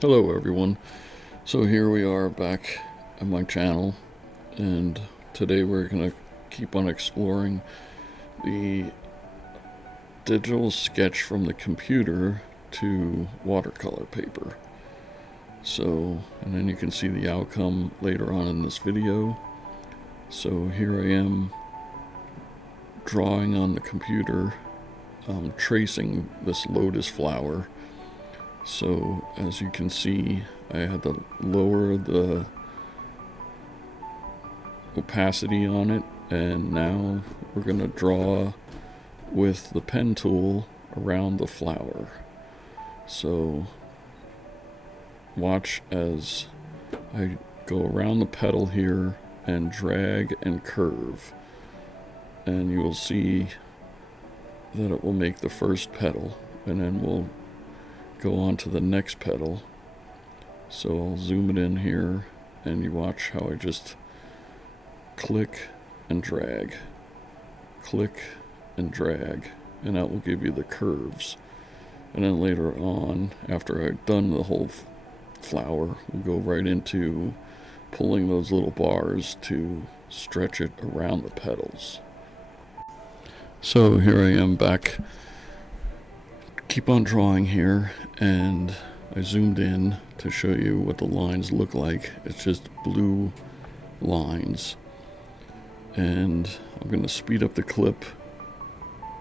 Hello everyone. So here we are back at my channel, and today we're going to keep on exploring the digital sketch from the computer to watercolor paper. So, and then you can see the outcome later on in this video. So here I am drawing on the computer, tracing this lotus flower. So as you can see, I had to lower the opacity on it, and now we're going to draw with the pen tool around the flower. So watch as I go around the petal here and drag and curve, and you will see that it will make the first petal, and then we'll go on to the next petal. So I'll zoom it in here, and you watch how I just click and drag, click and drag, and that will give you the curves. And then later on, after I've done the whole flower, we'll go right into pulling those little bars to stretch it around the petals. So here I am back, keep on drawing here, and I zoomed in to show you what the lines look like. It's just blue lines. And I'm going to speed up the clip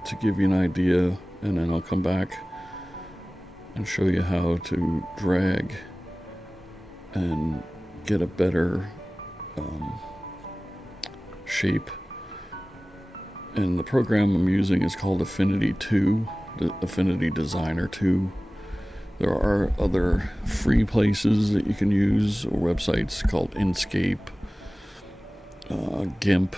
to give you an idea, and then I'll come back and show you how to drag and get a better shape. And the program I'm using is called Affinity Designer 2. There are other free places that you can use, or websites called Inkscape, GIMP.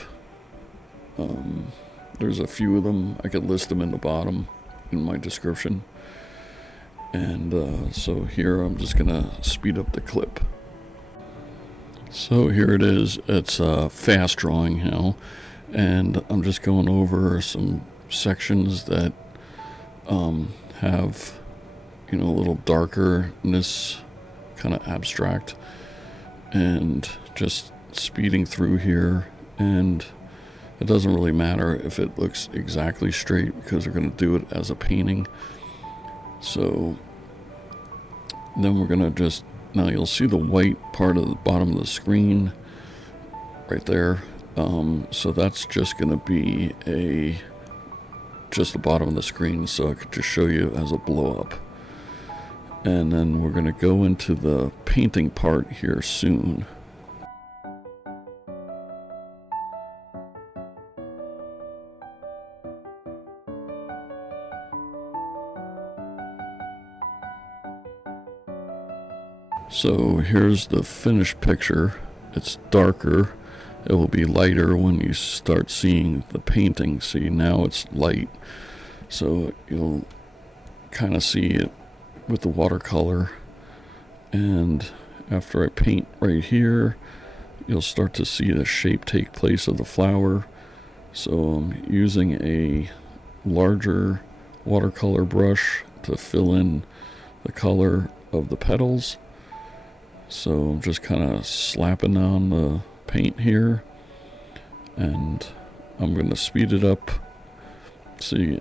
There's a few of them. I could list them in the bottom in my description. And so here I'm just gonna speed up the clip. So here it is. It's fast drawing now, and I'm just going over some sections that have, a little darkerness, kind of abstract, and just speeding through here. And it doesn't really matter if it looks exactly straight, because we're going to do it as a painting. So then we're going to just, now you'll see the white part of the bottom of the screen right there. So that's just going to be just the bottom of the screen, so I could just show you as a blow up. And then we're going to go into the painting part here soon. So here's the finished picture. It's darker. It will be lighter when you start seeing the painting. See, now it's light, so you'll kind of see it with the watercolor. And after I paint right here, you'll start to see the shape take place of the flower. So I'm using a larger watercolor brush to fill in the color of the petals. So I'm just kind of slapping on the paint here, and I'm going to speed it up so you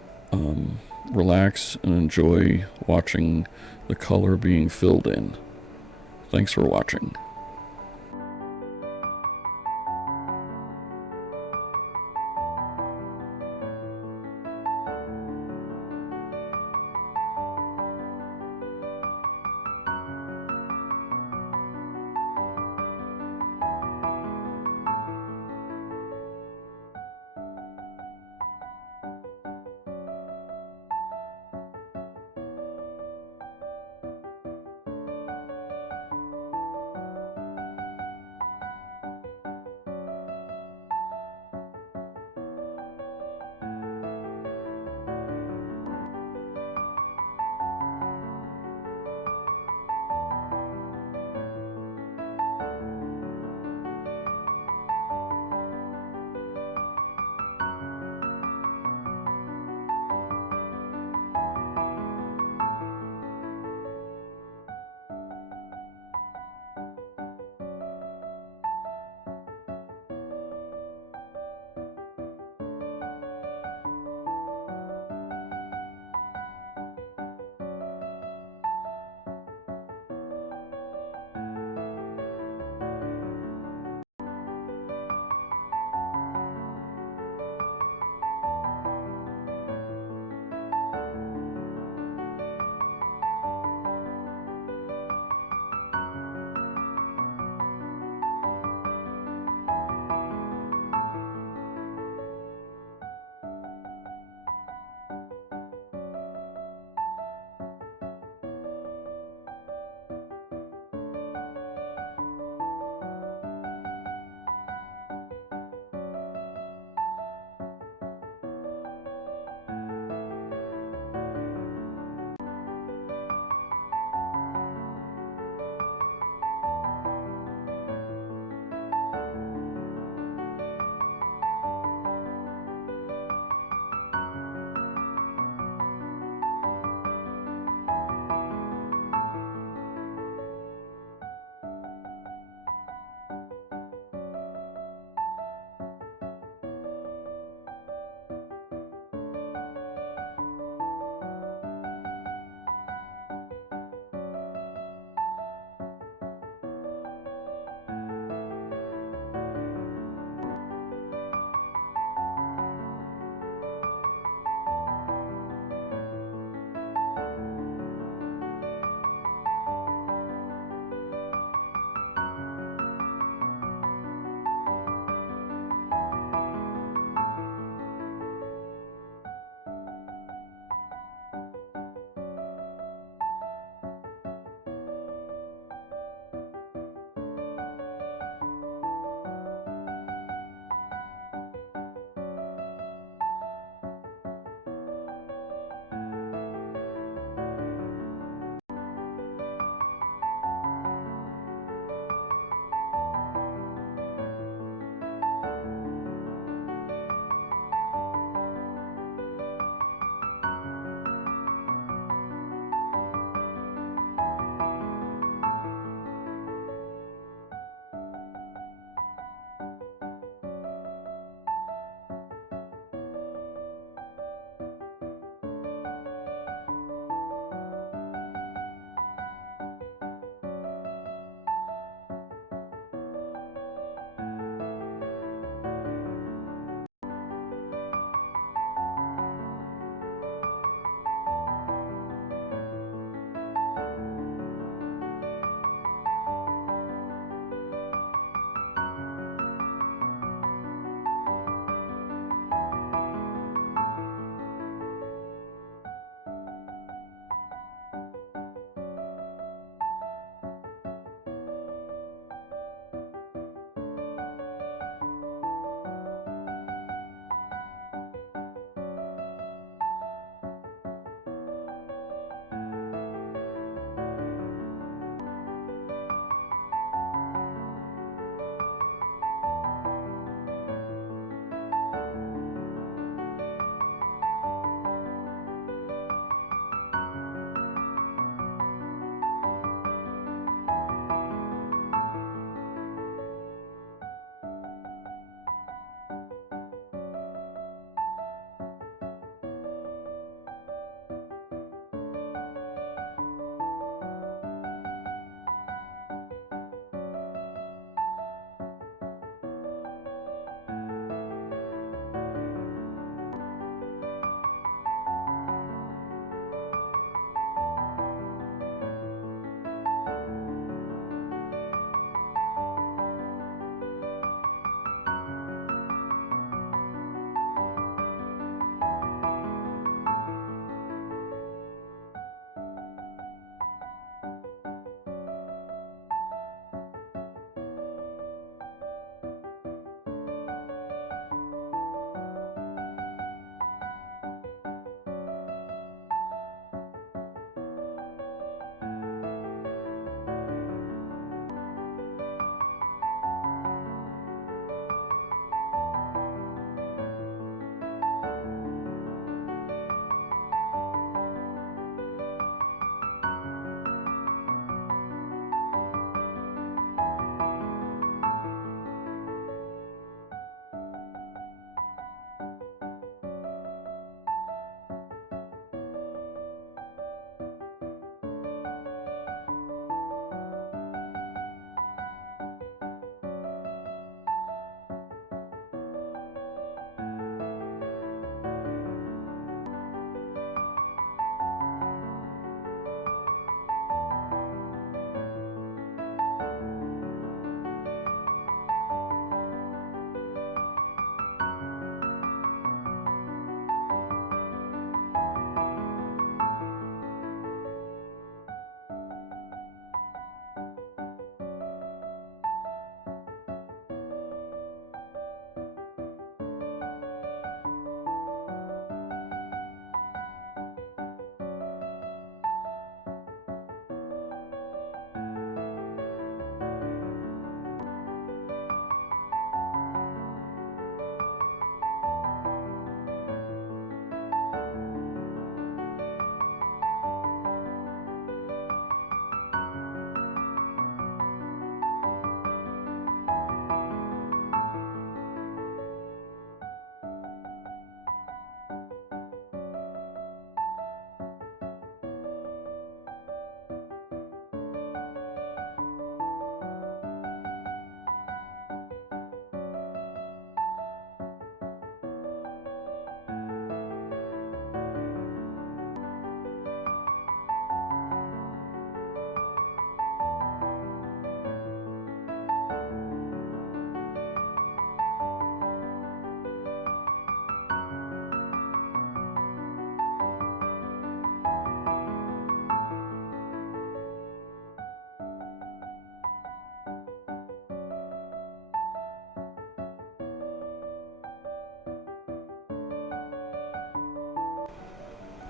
relax and enjoy watching the color being filled in. Thanks for watching.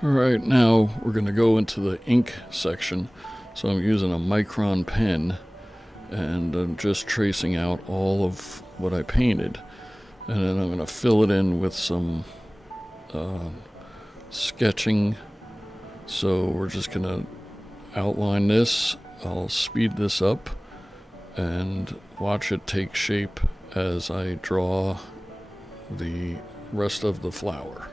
Alright, now we're going to go into the ink section. So I'm using a micron pen and I'm just tracing out all of what I painted. And then I'm going to fill it in with some sketching. So we're just going to outline this. I'll speed this up and watch it take shape as I draw the rest of the flower.